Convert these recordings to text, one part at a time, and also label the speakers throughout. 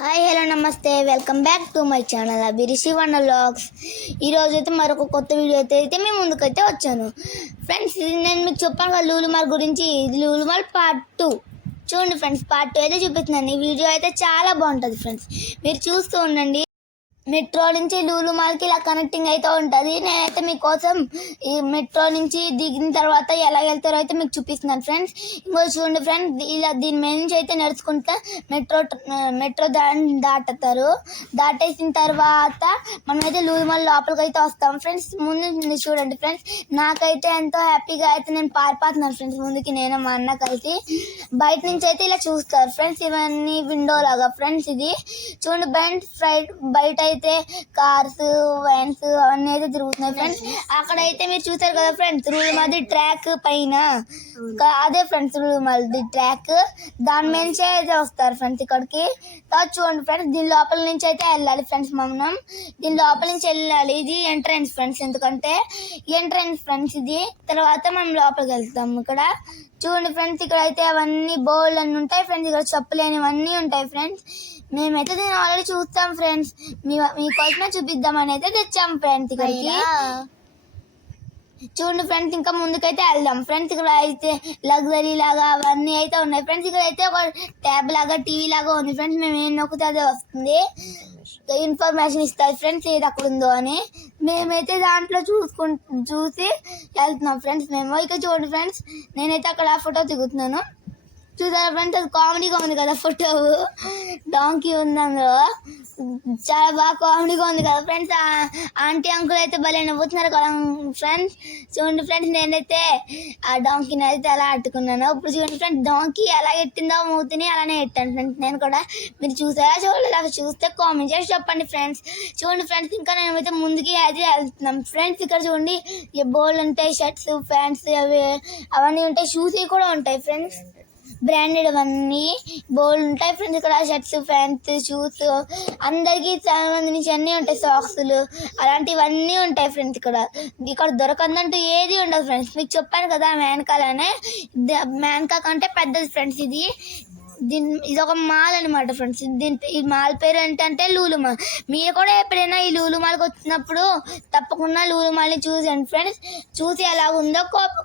Speaker 1: Hi hello నమస్తే. Welcome back to my channel Abhirishi one lakhs ఈరోజు అయితే మరొక కొత్త వీడియో అయితే అయితే మేము ముందుకైతే వచ్చాను. ఫ్రెండ్స్ ఇది నేను మీకు చెప్పాను కదా లూలుమాల్ గురించి. ఇది లూలుమాల్ పార్ట్ టూ చూడండి ఫ్రెండ్స్ పార్ట్ టూ అయితే చూపిస్తున్నాను. ఈ వీడియో అయితే చాలా బాగుంటుంది ఫ్రెండ్స్ మీరు చూస్తూ ఉండండి. మెట్రో నుంచి లూలు మాల్కి ఇలా కనెక్టింగ్ అయితే ఉంటుంది. నేనైతే మీకోసం ఈ మెట్రో నుంచి దిగిన తర్వాత ఎలా వెళ్తారో అయితే మీకు చూపిస్తున్నాను ఫ్రెండ్స్. ఇంకో చూడండి ఫ్రెండ్స్ ఇలా దీని మీద నుంచి అయితే నడుచుకుంటా మెట్రో మెట్రో దా దాటుతారు. దాటేసిన తర్వాత మనమైతే లూలు మాల్ లోపలికి అయితే వస్తాం ఫ్రెండ్స్. ముందు చూడండి ఫ్రెండ్స్ నాకైతే ఎంతో హ్యాపీగా అయితే నేను పారిపోతున్నాను ఫ్రెండ్స్. ముందుకి నేను మా అన్న కలిసి బయట నుంచి అయితే ఇలా చూస్తారు ఫ్రెండ్స్. ఇవన్నీ విండో లాగా ఫ్రెండ్స్ ఇది. చూడండి బయట ఫ్రై బయట అయితే కార్స్ వ్యాన్స్ అవన్నీ అయితే తిరుగుతున్నాయి ఫ్రెండ్స్. అక్కడైతే మీరు చూసారు కదా ఫ్రెండ్స్ రూల్ మాది ట్రాక్ పైన. అదే ఫ్రెండ్స్ రూల్ మాది ట్రాక్. దాని నుంచే అయితే వస్తారు ఫ్రెండ్స్ ఇక్కడికి. తర్వాత చూడండి ఫ్రెండ్స్ దీని లోపల నుంచి అయితే వెళ్ళాలి ఫ్రెండ్స్ మనం దీని లోపల నుంచి వెళ్ళాలి. ఇది ఎంట్రన్స్ ఫ్రెండ్స్. ఎందుకంటే ఎంట్రన్స్ ఫ్రెండ్స్ ఇది. తర్వాత మనం లోపలికి వెళ్తాం ఇక్కడ. చూడండి ఫ్రెండ్స్ ఇక్కడ అయితే అవన్నీ బౌల్ అన్ని ఉంటాయి ఫ్రెండ్స్. ఇక్కడ చెప్పలేనివన్నీ ఉంటాయి ఫ్రెండ్స్. మేమైతే దీన్ని ఆల్రెడీ చూస్తాం ఫ్రెండ్స్ మీ మీకోసమే చూపిద్దామని అయితే తెచ్చాం ఫ్రెండ్స్ ఇక్కడికి. చూడండి ఫ్రెండ్స్ ఇంకా ముందుకైతే వెళ్దాం. ఫ్రెండ్స్ ఇక్కడ అయితే లగ్జరీ లాగా అవన్నీ అయితే ఉన్నాయి. ఫ్రెండ్స్ ఇక్కడ అయితే ఒక ట్యాబ్ లాగా టీవీ లాగా ఉంది. ఫ్రెండ్స్ మేము ఏం నొక్కితే అదే వస్తుంది. ఇన్ఫర్మేషన్ ఇస్తారు ఫ్రెండ్స్ ఏది అక్కడ ఉందో అని. మేమైతే దాంట్లో చూసుకుంటు చూసి వెళ్తున్నాం ఫ్రెండ్స్ మేము ఇక చూడండి ఫ్రెండ్స్ నేనైతే అక్కడ ఫోటో దిగుతున్నాను. చూసారా ఫ్రెండ్స్ అది కామెడీగా ఉంది కదా ఫోటో డాంకీ ఉంది అందులో చాలా బాగా కామెడీగా ఉంది కదా ఫ్రెండ్స్ ఆంటీ అంకుల్ అయితే భలే నవ్వుతున్నారు కదా ఫ్రెండ్స్ చూడండి ఫ్రెండ్స్ నేనైతే ఆ డాంకీని అయితే అలా అట్టుకున్నాను ఇప్పుడు చూడండి ఫ్రెండ్స్ డాంకీ ఎలా ఎట్టిందో మూతిని అలానే ఎట్టాను ఫ్రెండ్స్ నేను కూడా మీరు చూసారా? చూడలేదు అవి చూస్తే కామెంట్ చేసి చెప్పండి ఫ్రెండ్స్ చూడండి ఫ్రెండ్స్ ఇంకా నేనైతే ముందుకి అయితే వెళ్తున్నాం. ఫ్రెండ్స్ ఇక్కడ చూడండి ఈ బోల్ ఉంటాయి షర్ట్స్ ప్యాంట్స్ అవి అవన్నీ ఉంటాయి షూస్ కూడా ఉంటాయి ఫ్రెండ్స్ బ్రాండెడ్ అవన్నీ బోల్డ్ ఉంటాయి. ఫ్రెండ్స్ ఇక్కడ షర్ట్స్ ప్యాంట్స్ షూస్ అందరికీ సంబంధించి అన్నీ ఉంటాయి. సాక్స్లు అలాంటివన్నీ ఉంటాయి ఫ్రెండ్స్ ఇక్కడ. ఇక్కడ దొరకందంటూ ఏది ఉండదు ఫ్రెండ్స్ మీకు చెప్పాను కదా మేనకాలనే మేనకా కంటే పెద్దది ఫ్రెండ్స్ ఇది. దీని ఇది ఒక మాల్ అనమాట ఫ్రెండ్స్ దీని ఈ మాల్ పేరు ఏంటంటే లూలు మాల్ మీరు కూడా ఎప్పుడైనా ఈ లూలు మాల్కి వచ్చినప్పుడు తప్పకుండా లూలు మాల్ని చూసండి ఫ్రెండ్స్ చూసి ఎలా ఉందో కో-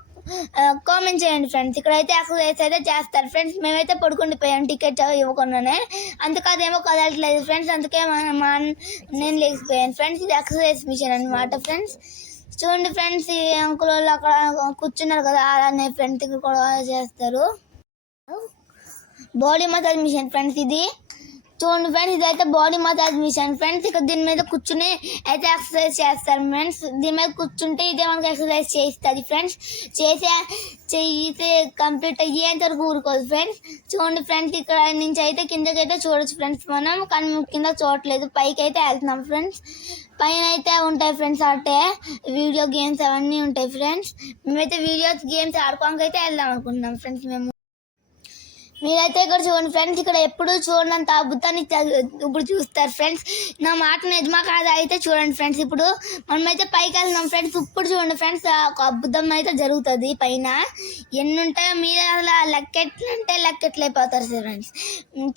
Speaker 1: కామెంట్ చేయండి ఫ్రెండ్స్ ఇక్కడైతే ఎక్సర్సైజ్ అయితే చేస్తారు. ఫ్రెండ్స్ మేమైతే పడుకుండిపోయాం టికెట్ ఇవ్వకుండానే. అందుకే అదేమో కదలట్లేదు ఫ్రెండ్స్ అందుకే మా- నేను లేచిపోయాను. ఫ్రెండ్స్ ఇది ఎక్సర్సైజ్ మిషన్ అనమాట ఫ్రెండ్స్ చూడండి ఫ్రెండ్స్ ఈ అంకుల్ వాళ్ళు అక్కడ కూర్చున్నారు కదా అలానే ఫ్రెండ్స్ ఇక్కడ కూడా చేస్తారు. బాడీ మసాజ్ మిషన్ ఫ్రెండ్స్ ఇది. చూడండి ఫ్రెండ్స్ ఇదైతే బాడీ మసాజ్ మిషన్ ఫ్రెండ్స్ ఇక్కడ దీని మీద కూర్చుని అయితే ఎక్సర్సైజ్ చేస్తారు ఫ్రెండ్స్ దీని మీద కూర్చుంటే ఇదే మనకి ఎక్సర్సైజ్ చేస్తుంది ఫ్రెండ్స్ చేసే చేయితే కంప్లీట్ అయ్యేంత వరకు ఊరుకోదు ఫ్రెండ్స్ చూడండి ఫ్రెండ్స్ ఇక్కడ నుంచి అయితే కిందకి అయితే చూడొచ్చు ఫ్రెండ్స్ మనం కానీ కింద చూడట్లేదు పైకి అయితే వెళ్తున్నాం ఫ్రెండ్స్ పైన అయితే ఉంటాయి ఫ్రెండ్స్ అంటే వీడియో గేమ్స్ అవన్నీ ఉంటాయి ఫ్రెండ్స్ మేమైతే వీడియో గేమ్స్ ఆడుకోవడానికి అయితే వెళ్దాం అనుకుంటున్నాం ఫ్రెండ్స్ మేము. మీరైతే ఇక్కడ చూడండి ఫ్రెండ్స్ ఇక్కడ ఎప్పుడు చూడండి అద్భుతాన్ని ఇప్పుడు చూస్తారు ఫ్రెండ్స్. నా మాట నిజమా కాదా అయితే చూడండి ఫ్రెండ్స్ ఇప్పుడు మనమైతే పైకి వెళ్తున్నాం ఫ్రెండ్స్. ఇప్పుడు చూడండి ఫ్రెండ్స్ ఒక అద్భుతం అయితే జరుగుతుంది పైన. ఎన్ని ఉంటాయో మీరు అసలు లెక్కెట్లంటే సార్ ఫ్రెండ్స్.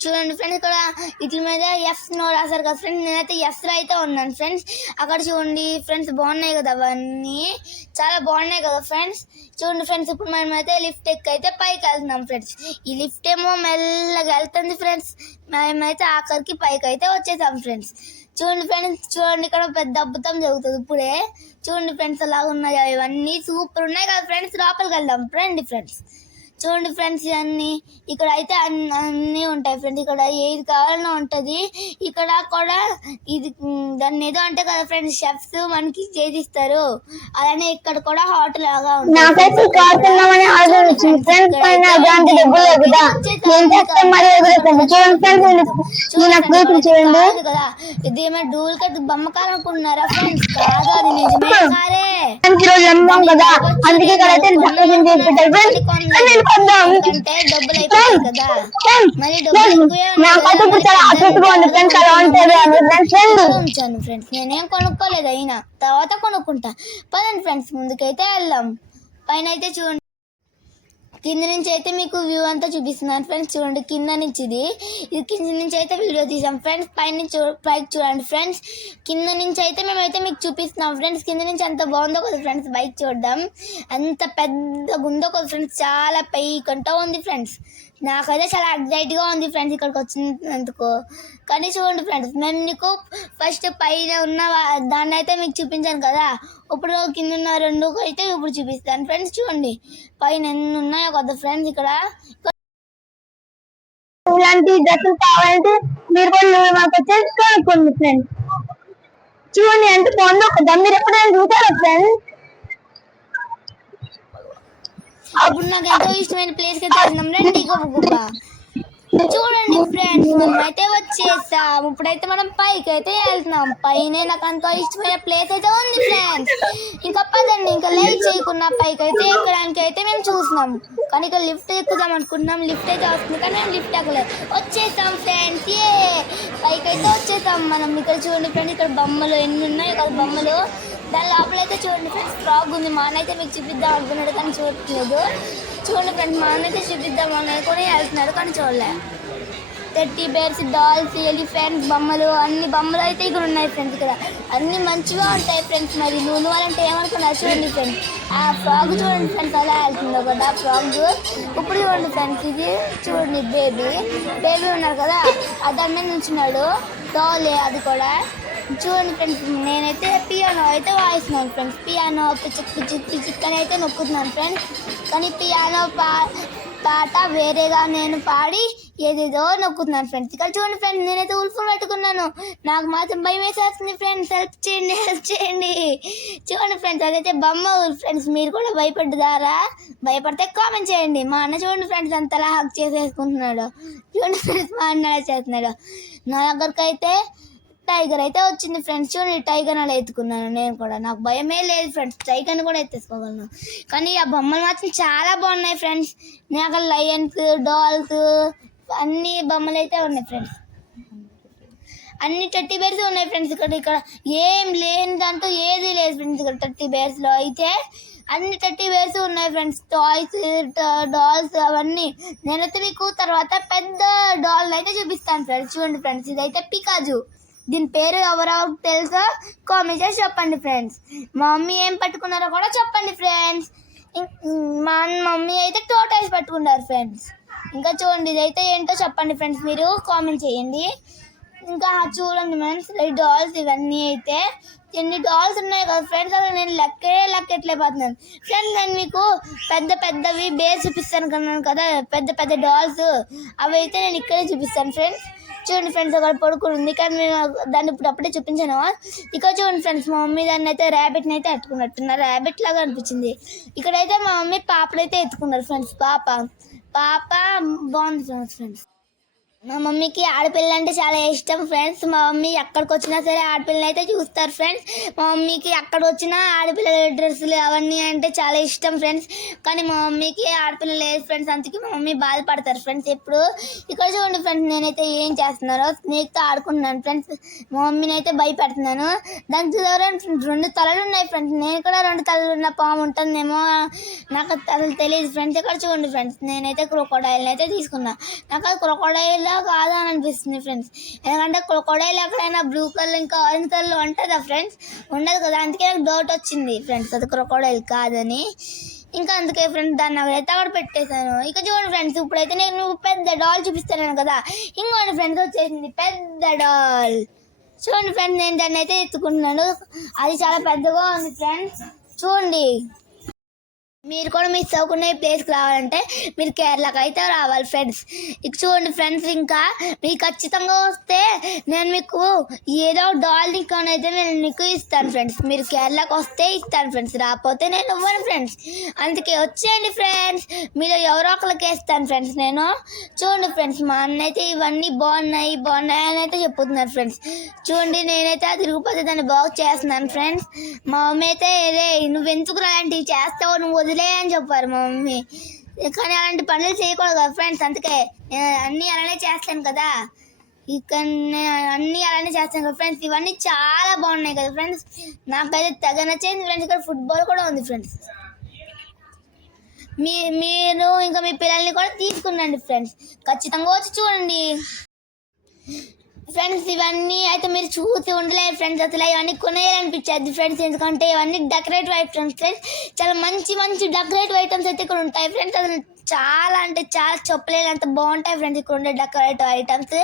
Speaker 1: చూడండి ఫ్రెండ్స్ ఇక్కడ వీటి మీద ఎఫ్ నో రాశారు కదా ఫ్రెండ్స్ నేనైతే ఎఫ్లో అయితే ఉన్నాను ఫ్రెండ్స్. అక్కడ చూడండి ఫ్రెండ్స్ బాగున్నాయి కదా అవన్నీ. చాలా బాగున్నాయి కదా ఫ్రెండ్స్. చూడండి ఫ్రెండ్స్ ఇప్పుడు మనం అయితే లిఫ్ట్ ఎక్కి అయితే పైకి వెళ్తున్నాం ఫ్రెండ్స్. ఈ లిఫ్ట్ ఏమో మెల్లగా వెళ్తుంది ఫ్రెండ్స్. మేమైతే ఆఖరికి పైకి అయితే వచ్చేసాం ఫ్రెండ్స్. చూడండి ఫ్రెండ్స్ చూడండి ఇక్కడ పెద్ద అద్భుతం జరుగుతుంది ఇప్పుడే. చూడండి ఫ్రెండ్స్ అలా ఉన్నాయి ఇవన్నీ సూపర్ ఉన్నాయి కదా ఫ్రెండ్స్. లోపలికి వెళ్దాం. Friend friends. చూడండి ఫ్రెండ్స్ ఇవన్నీ. ఇక్కడ అయితే అన్ని అన్నీ ఉంటాయి ఫ్రెండ్స్. ఇక్కడ ఏది కావాలన్నా ఉంటుంది. ఇక్కడ కూడా ఇది దాన్ని ఏదో అంటే కదా ఫ్రెండ్స్ షెఫ్స్ మనకి చేసిస్తారు. అలానే ఇక్కడ కూడా హోటల్ లాగా ఉంటుంది.
Speaker 2: కదా.
Speaker 1: ఇది ఏమైనా డూప్లికేట్ బొమ్మకాలు అనుకుంటున్నారా ఫ్రెండ్స్? కాదు అది నిజమే కారే
Speaker 2: అందుకే
Speaker 1: డబ్బులు అయిపోతాయి కదా. మరి ఉంచాను ఫ్రెండ్స్ నేనేం కొనుక్కోలేదు అయినా. తర్వాత కొనుక్కుంటా. పదండి ఫ్రెండ్స్ ముందుకైతే వెళ్దాం. పైన అయితే చూడండి. కింద నుంచి అయితే మీకు వ్యూ అంతా చూపిస్తున్నాను ఫ్రెండ్స్. చూడండి కింద నుంచి ఇది. ఇది కింద నుంచి అయితే వీడియో తీసాం ఫ్రెండ్స్. పైన చూ పైకి చూడండి ఫ్రెండ్స్. కింద నుంచి అయితే మేమైతే మీకు చూపిస్తున్నాం ఫ్రెండ్స్. కింద నుంచి అంత బాగుందో కదా ఫ్రెండ్స్ బైక్ చూడడం అంత పెద్దగా ఉందో కదా ఫ్రెండ్స్. చాలా పైకంటా ఉంది ఫ్రెండ్స్. నాకైతే చాలా ఎగ్జైట్గా ఉంది ఫ్రెండ్స్ ఇక్కడికి వచ్చినందుకు. కానీ చూడండి ఫ్రెండ్స్ మేము మీకు ఫస్ట్ పైన ఉన్న దాన్ని అయితే మీకు చూపించాను కదా. ఇప్పుడు కింద ఉన్న రెండు అయితే ఇప్పుడు చూపిస్తాను. ఫ్రెండ్స్ చూడండి పైన ఎన్ని ఉన్నాయో కదా ఫ్రెండ్స్ ఇక్కడ.
Speaker 2: ఇలాంటి డ్రెస్సులు కావాలంటే మీరు కూడా మాకు వచ్చేసి కొనుక్కోండి ఫ్రెండ్స్. చూడండి ఎంత బాగుందో కదా మీరు ఎప్పుడైనా చూసారా ఫ్రెండ్స్?
Speaker 1: ఇప్పుడు నాకు ఎంతో ఇష్టమైన ప్లేస్కి అయితే వెళ్దాం రండి గొప్ప చూడండి ఫ్రెండ్స్ మేమైతే వచ్చేసాం. ఇప్పుడైతే మనం పైకి అయితే వెళ్తున్నాం. పైన నాకు అంత ఇష్టమైన ప్లేస్ అయితే ఉంది ఫ్రెండ్స్ ఇంకా పదండి ఇంకా లేట్ చేయకుండా పైకి అయితే ఎక్కడానికి అయితే మేము చూసినాం. కానీ ఇక లిఫ్ట్ ఎక్కుదాం అనుకుంటున్నాం లిఫ్ట్ అయితే వస్తుంది కానీ మేము లిఫ్ట్ ఎక్కలేదు వచ్చేసాం ఫ్రెండ్స్ ఏ పైకి అయితే వచ్చేసాం మనం. ఇక్కడ చూడండి ఫ్రెండ్స్ ఇక్కడ బొమ్మలు ఎన్ని ఉన్నాయి ఇక్కడ బొమ్మలు. దాని లోపల అయితే చూడండి ఫ్రెండ్స్ ఫ్రాగ్ ఉంది. మా అన్న అయితే మీకు చూపిద్దాం అనుకున్నాడు కానీ చూడట్లేదు. చూడండి ఫ్రెండ్స్ మా అన్న అయితే చూపిద్దాం కూడా వెళ్తున్నాడు కానీ చూడలే. టెట్టి బేర్స్ డాల్స్ ఎలిఫెంట్స్ బొమ్మలు అన్ని బొమ్మలు అయితే ఇక్కడ ఉన్నాయి ఫ్రెండ్స్ ఇక్కడ. అన్ని మంచిగా ఉంటాయి ఫ్రెండ్స్ మరి. నూనె వాళ్ళంటే ఏమనుకున్నారు చూడండి ఫ్రెండ్స్ ఆ ఫ్రాగ్ చూడండి ఫ్రెండ్స్ అలా వెళ్తుంది ఒకటి ఆ ఫ్రాగ్ ఇప్పుడు చూడండి ఫ్రెండ్స్ ఇది చూడండి బేబీ బేబీ ఉన్నారు కదా అది నుంచున్నాడు. డాల్ అది కూడా. చూడండి ఫ్రెండ్స్ నేనైతే పియానో అయితే వాయిస్తున్నాను ఫ్రెండ్స్. పియానో పిచ్చిక్ పిచ్చిక్ పిచ్చిక్ అని అయితే నొక్కుతున్నాను ఫ్రెండ్స్. కానీ పియానో పా పాట వేరేగా నేను పాడి ఏదేదో నొక్కుతున్నాను ఫ్రెండ్స్. ఇక్కడ చూడండి ఫ్రెండ్స్ నేనైతే ఉల్ఫోన్ పట్టుకున్నాను. నాకు మాత్రం భయం వేసేస్తుంది ఫ్రెండ్స్. హెల్ప్ చేయండి హెల్ప్ చేయండి. చూడండి ఫ్రెండ్స్ అదైతే బొమ్మ ఫ్రెండ్స్. మీరు కూడా భయపడ్డారా? భయపడితే కామెంట్ చేయండి. మా అన్న చూడండి ఫ్రెండ్స్ అంతలా హక్ చేసేసుకుంటున్నాడు. చూడండి ఫ్రెండ్స్ మా అన్న అలా చేస్తున్నాడు. నా దగ్గరకైతే టైగర్ అయితే వచ్చింది ఫ్రెండ్స్. చూడండి టైగర్ అలా ఎత్తుకున్నాను నేను కూడా. నాకు భయమే లేదు ఫ్రెండ్స్. టైగర్ని కూడా ఎత్తేసుకోగలను. కానీ ఆ బొమ్మలు మాత్రం చాలా బాగున్నాయి ఫ్రెండ్స్. నేను లయన్స్ డాల్స్ అన్ని బొమ్మలు అయితే ఉన్నాయి ఫ్రెండ్స్. అన్ని టర్టీ బేర్స్ ఉన్నాయి ఫ్రెండ్స్ ఇక్కడ. ఇక్కడ ఏం లేని దాంట్లో ఏది లేదు ఫ్రెండ్స్ ఇక్కడ టర్టీ బేర్స్లో అయితే అన్ని టర్టీ బేర్స్ ఉన్నాయి ఫ్రెండ్స్. టాయ్స్ డాల్స్ అవన్నీ. నేనైతే మీకు తర్వాత పెద్ద డాల్ అయితే చూపిస్తాను ఫ్రెండ్స్. చూడండి ఫ్రెండ్స్. ఇదైతే పికాజు. దీని పేరు ఎవరెవరికి తెలుసో కామెంట్ చేసి చెప్పండి ఫ్రెండ్స్. మా మమ్మీ ఏం పట్టుకున్నారో కూడా చెప్పండి ఫ్రెండ్స్. మా మమ్మీ అయితే టోటైస్ పట్టుకున్నారు ఫ్రెండ్స్. ఇంకా చూడండి ఇదైతే ఏంటో చెప్పండి ఫ్రెండ్స్. మీరు కామెంట్ చేయండి. ఇంకా చూడండి ఫ్రెండ్స్ ఈ డాల్స్ ఇవన్నీ అయితే ఎన్ని డాల్స్ ఉన్నాయి కదా ఫ్రెండ్స్. అసలు నేను లెక్కే లెక్కట్లేకపోతున్నాను ఫ్రెండ్స్ నేను మీకు పెద్ద పెద్దవి బేర్ చూపిస్తాను కన్నాను కదా. పెద్ద పెద్ద డాల్స్ అవి అయితే నేను ఇక్కడే చూపిస్తాను ఫ్రెండ్స్. చూడండి ఫ్రెండ్స్ అక్కడ పడుకుని ఉంది. కానీ నేను దాన్ని ఇప్పుడు అప్పుడే చూపించాను. ఇక్కడ చూడండి ఫ్రెండ్స్ మా మమ్మీ దాన్ని అయితే ర్యాబిట్ని అయితే ఎత్తుకున్నట్టున్నారు ర్యాబిట్ లాగా అనిపించింది. ఇక్కడైతే మా మమ్మీ పాపలు అయితే ఎత్తుకున్నారు ఫ్రెండ్స్ పాప. పాప బాగుంది ఫ్రెండ్స్ మా మమ్మీకి ఆడపిల్ల అంటే చాలా ఇష్టం ఫ్రెండ్స్. మా మమ్మీ ఎక్కడికి వచ్చినా సరే ఆడపిల్లని అయితే చూస్తారు ఫ్రెండ్స్. మా మమ్మీకి ఎక్కడ వచ్చినా ఆడపిల్లల డ్రెస్సులు అవన్నీ అంటే చాలా ఇష్టం ఫ్రెండ్స్. కానీ మా మమ్మీకి ఆడపిల్ల లేదు ఫ్రెండ్స్. అందుకే మా మమ్మీ బాధపడతారు ఫ్రెండ్స్ ఎప్పుడు. ఇక్కడ చూడండి ఫ్రెండ్స్ నేనైతే ఏం చేస్తున్నారో స్నేక్తో ఆడుకుంటున్నాను ఫ్రెండ్స్. మా మమ్మీని అయితే భయపెడుతున్నాను. దానికి రెండు తలలు ఉన్నాయి ఫ్రెండ్స్. నేను కూడా రెండు తలలు ఉన్న పాము ఉంటుందేమో నాకు అసలు తెలియదు ఫ్రెండ్స్. ఇక్కడ చూడండి ఫ్రెండ్స్ నేనైతే క్రోకోడైల్ అయితే తీసుకున్నాను నాకు అది క్రొకోడైల్ కాదా అని అనిపిస్తుంది ఫ్రెండ్స్ ఎందుకంటే క్రొకోడైల్ ఎక్కడైనా బ్లూ కలర్ ఇంకా ఆరెంజ్ కలర్ ఉంటుందా ఫ్రెండ్స్ ఉండదు కదా. అందుకే నాకు డౌట్ వచ్చింది ఫ్రెండ్స్ అది క్రొకోడైల్ కాదని. ఇంకా అందుకే ఫ్రెండ్స్ దాన్ని అక్కడైతే అక్కడ పెట్టేశాను. ఇక చూడండి ఫ్రెండ్స్ ఇప్పుడైతే నేను పెద్ద డాల్ చూపిస్తాను కదా. ఇంకోటి ఫ్రెండ్స్ వచ్చేసింది పెద్ద డాల్ చూడండి ఫ్రెండ్స్ నేను దాన్ని అయితే ఎత్తుకుంటున్నాను. అది చాలా పెద్దగా ఉంది ఫ్రెండ్స్ చూడండి. మీరు కూడా మిస్ అవ్వకుండా ఈ ప్లేస్కి రావాలంటే మీరు కేరళకి అయితే రావాలి ఫ్రెండ్స్ ఇక చూడండి ఫ్రెండ్స్ ఇంకా మీకు ఖచ్చితంగా వస్తే నేను మీకు ఏదో డాల్ అయితే నేను మీకు ఇస్తాను ఫ్రెండ్స్ మీరు కేరళకు వస్తే ఇస్తాను ఫ్రెండ్స్ రాకపోతే నేను ఇవ్వను ఫ్రెండ్స్ అందుకే వచ్చేయండి ఫ్రెండ్స్ మీరు ఎవరో ఒకరికి వేస్తాను ఫ్రెండ్స్ నేను చూడండి ఫ్రెండ్స్ మా అన్న అయితే ఇవన్నీ బాగున్నాయి బాగున్నాయి అని అయితే చెప్పుతున్నారు ఫ్రెండ్స్ చూడండి నేనైతే అది తిరుగుపోతే దాన్ని బాగు చేస్తున్నాను ఫ్రెండ్స్ మా మమ్మీ అయితే రే నువ్వు ఎందుకు చేస్తావు? నువ్వు వదిలి అని చెప్పారు మా మమ్మీ. కానీ అలాంటి పనులు చేయకూడదు కదా ఫ్రెండ్స్ అందుకే నేను అన్నీ అలానే చేస్తాను కదా. ఇక్కడ అన్ని అన్నీ అలానే చేస్తాను కదా ఫ్రెండ్స్ ఇవన్నీ చాలా బాగున్నాయి కదా ఫ్రెండ్స్ నాకైతే తెగ నచ్చింది ఫ్రెండ్స్ ఇక్కడ ఫుట్బాల్ కూడా ఉంది ఫ్రెండ్స్ మీ మీరు ఇంకా మీ పిల్లల్ని కూడా తీసుకునండి ఫ్రెండ్స్ ఖచ్చితంగా వచ్చి చూడండి. ఫ్రెండ్స్ ఇవన్నీ అయితే మీరు చూసి ఉండలేదు ఫ్రెండ్స్ అసలు ఇవన్నీ కొనేయాలనిపించేది. ఫ్రెండ్స్ ఎందుకంటే ఇవన్నీ డెకరేటివ్ ఐటమ్స్ ఫ్రెండ్స్ చాలా మంచి మంచి డెకరేటివ్ ఐటమ్స్ అయితే ఇక్కడ ఉంటాయి. ఫ్రెండ్స్ అసలు చాలా అంటే చాలా చెప్పలేదు అంత బాగుంటాయి ఫ్రెండ్స్ ఇక్కడ ఉండే డెకరేటివ్ ఐటమ్స్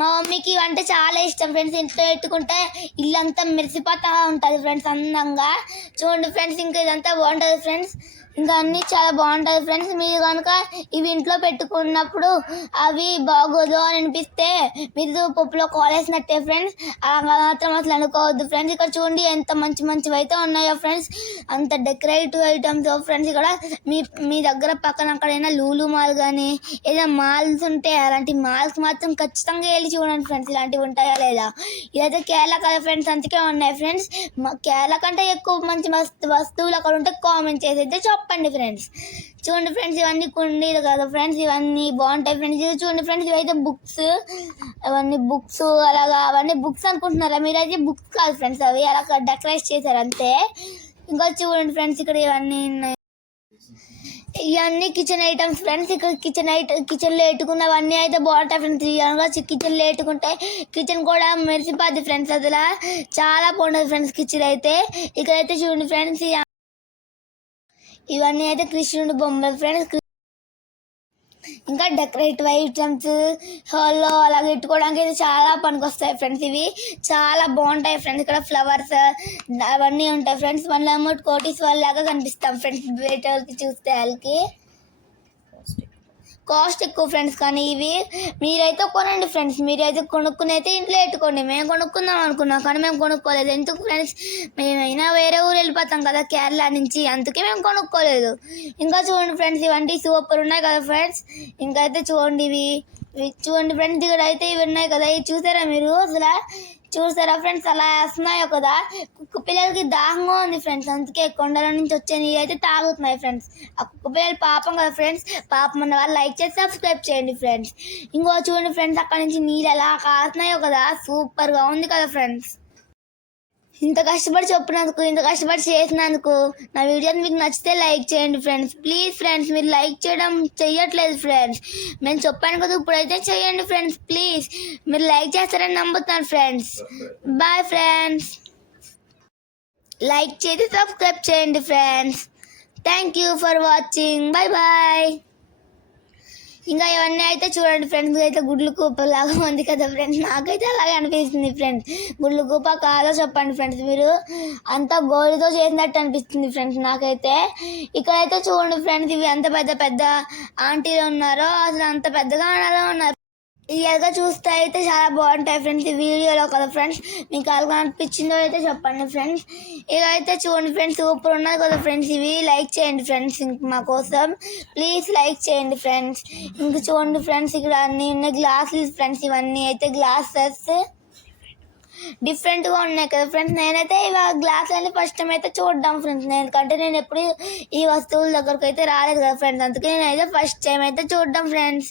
Speaker 1: మా మమ్మీకి ఇవంటే చాలా ఇష్టం ఫ్రెండ్స్ ఇంట్లో పెట్టుకుంటే ఇల్లంతా మెరిసిపోతా ఉంటుంది ఫ్రెండ్స్ అందంగా. చూడండి ఫ్రెండ్స్ ఇంకా ఇదంతా బాగుంటుంది ఫ్రెండ్స్ ఇంకా అన్నీ చాలా బాగుంటాయి ఫ్రెండ్స్. మీరు కనుక ఇవి ఇంట్లో పెట్టుకున్నప్పుడు అవి బాగోదు అని అనిపిస్తే మీరు పప్పులో కాలేసినట్టే ఫ్రెండ్స్. అలా మాత్రం అసలు అనుకోవద్దు ఫ్రెండ్స్. ఇక్కడ చూడండి ఎంత మంచి మంచివి అయితే ఉన్నాయో ఫ్రెండ్స్. అంత డెకరేటివ్ ఐటమ్స్ ఫ్రెండ్స్. ఇక్కడ మీ మీ దగ్గర పక్కన అక్కడైనా లూలు మాల్ కానీ ఏదైనా మాల్స్ ఉంటే అలాంటి మాల్స్ మాత్రం ఖచ్చితంగా వెళ్ళి చూడండి ఫ్రెండ్స్. ఇలాంటివి ఉంటాయా లేదా? ఇదైతే కేరళ కదా ఫ్రెండ్స్. అందుకే ఉన్నాయి ఫ్రెండ్స్. కేరళ కంటే ఎక్కువ మంచి వస్తువులు అక్కడ ఉంటే కామెంట్ చేసి అయితే చెప్పండి ఫ్రెండ్స్ చూడండి ఫ్రెండ్స్ ఇవన్నీ కుండీలు కదా ఫ్రెండ్స్ ఇవన్నీ బాగుంటాయి ఫ్రెండ్స్ చూడండి ఫ్రెండ్స్ ఇవైతే బుక్స్ అవన్నీ బుక్స్ అలాగా అవన్నీ బుక్స్ అనుకుంటున్నారా? మీరైతే బుక్స్ కాదు ఫ్రెండ్స్ అవి అలా డెకరేట్ చేశారు అంతే. ఇంకా చూడండి ఫ్రెండ్స్ ఇక్కడ ఇవన్నీ ఉన్నాయి. ఇవన్నీ కిచెన్ ఐటమ్స్ ఫ్రెండ్స్ ఇక్కడ కిచెన్ ఐటమ్ కిచెన్లో పెట్టుకున్నవన్నీ అయితే బాగుంటాయి ఫ్రెండ్స్ ఇవన్నీ కిచెన్లో పెట్టుకుంటే కిచెన్ కూడా మెరిసిపోద్ది ఫ్రెండ్స్ అదిలా చాలా బాగుంటుంది ఫ్రెండ్స్ కిచెన్ అయితే. ఇక్కడైతే చూడండి ఫ్రెండ్స్ ఇవన్నీ అయితే కృష్ణుడు బొమ్మలు ఫ్రెండ్స్ ఇంకా డెకరేటివ్ ఐటమ్స్ హాల్లో అలా పెట్టుకోవడానికి అయితే చాలా పనికొస్తాయి ఫ్రెండ్స్ ఇవి చాలా బాగుంటాయి ఫ్రెండ్స్ ఇక్కడ ఫ్లవర్స్ అవన్నీ ఉంటాయి ఫ్రెండ్స్ మనలో అమౌంట్ కోటీస్ వాళ్ళలాగా కనిపిస్తాం ఫ్రెండ్స్ బయటకి చూస్తే వాళ్ళకి. కాస్ట్ ఎక్కువ ఫ్రెండ్స్ కానీ ఇవి మీరైతే కొనండి ఫ్రెండ్స్. మీరైతే కొనుక్కుని అయితే ఇంట్లో పెట్టుకోండి. మేము కొనుక్కుందాం అనుకున్నాం కానీ మేము కొనుక్కోలేదు. ఎందుకు ఫ్రెండ్స్? మేమైనా వేరే ఊరు వెళ్ళిపోతాం కదా కేరళ నుంచి. అందుకే మేము కొనుక్కోలేదు. ఇంకా చూడండి ఫ్రెండ్స్ ఇవన్నీ సూపర్ ఉన్నాయి కదా ఫ్రెండ్స్. ఇంకా అయితే చూడండి ఇవి. చూడండి ఫ్రెండ్స్ ఇక్కడ అయితే ఇవి ఉన్నాయి కదా. ఇవి చూసారా మీరు? అసలు చూసారా ఫ్రెండ్స్? అలా వేస్తున్నాయో కదా. కుక్క పిల్లలకి దాహంగా ఉంది ఫ్రెండ్స్. అందుకే కొండల నుంచి వచ్చే నీళ్ళు అయితే తాగుతున్నాయి ఫ్రెండ్స్. ఆ కుక్క పిల్లలు పాపం కదా ఫ్రెండ్స్. పాపం మన వాళ్ళు లైక్ చేసి సబ్స్క్రైబ్ చేయండి ఫ్రెండ్స్. ఇంకో చూడండి ఫ్రెండ్స్ అక్కడ నుంచి నీళ్ళు ఎలా కాస్తున్నాయో కదా. సూపర్గా ఉంది కదా ఫ్రెండ్స్. ఇంత కష్టపడి చెప్పినందుకు ఇంత కష్టపడి చేసినందుకు నా వీడియోని మీకు నచ్చితే లైక్ చేయండి ఫ్రెండ్స్. ప్లీజ్ ఫ్రెండ్స్ మీరు లైక్ చేయడం చెయ్యట్లేదు ఫ్రెండ్స్. నేను చెప్పాను కదా ఇప్పుడైతే చేయండి ఫ్రెండ్స్ ప్లీజ్. మీరు లైక్ చేస్తారని నమ్ముతాను ఫ్రెండ్స్. Bye friends. లైక్ చేసి సబ్స్క్రైబ్ చేయండి friends. Thank you for watching. Bye bye. ఇంకా ఇవన్నీ అయితే చూడండి ఫ్రెండ్స్ అయితే గుడ్లు కూప లాగా ఉంది కదా ఫ్రెండ్స్. నాకైతే అలాగే అనిపిస్తుంది ఫ్రెండ్స్. గుడ్లు కూప కాదో చెప్పండి ఫ్రెండ్స్ మీరు. అంతా గోలితో చేసినట్టు అనిపిస్తుంది ఫ్రెండ్స్ నాకైతే. ఇక్కడైతే చూడండి ఫ్రెండ్స్ ఇవి ఎంత పెద్ద పెద్ద ఆంటీలు ఉన్నారో అసలు అంత పెద్దగా అలా ఉన్నారు. రియల్గా చూస్తే అయితే చాలా బాగుంటాయి ఫ్రెండ్స్. ఈ వీడియోలో కదా ఫ్రెండ్స్ మీకు అలాగా అనిపించిందో అయితే చెప్పండి ఫ్రెండ్స్. ఇక అయితే చూడండి ఫ్రెండ్స్ సూపర్ ఉన్నది కదా ఫ్రెండ్స్. ఇవి లైక్ చేయండి ఫ్రెండ్స్ ఇంక మా కోసం. ప్లీజ్ లైక్ చేయండి ఫ్రెండ్స్. ఇంక చూడండి ఫ్రెండ్స్ ఇక్కడ అన్ని ఉన్నాయి గ్లాసులు ఫ్రెండ్స్ ఇవన్నీ అయితే గ్లాసెస్. డిఫరెంట్గా ఉన్నాయి కదా ఫ్రెండ్స్. నేనైతే ఇవి గ్లాస్ ఫస్ట్ టైం అయితే చూడడం ఫ్రెండ్స్. నేను ఎందుకంటే నేను ఎప్పుడు ఈ వస్తువుల దగ్గరకు అయితే రాలేదు కదా ఫ్రెండ్స్. అందుకే నేనైతే ఫస్ట్ టైం అయితే చూడడం friends.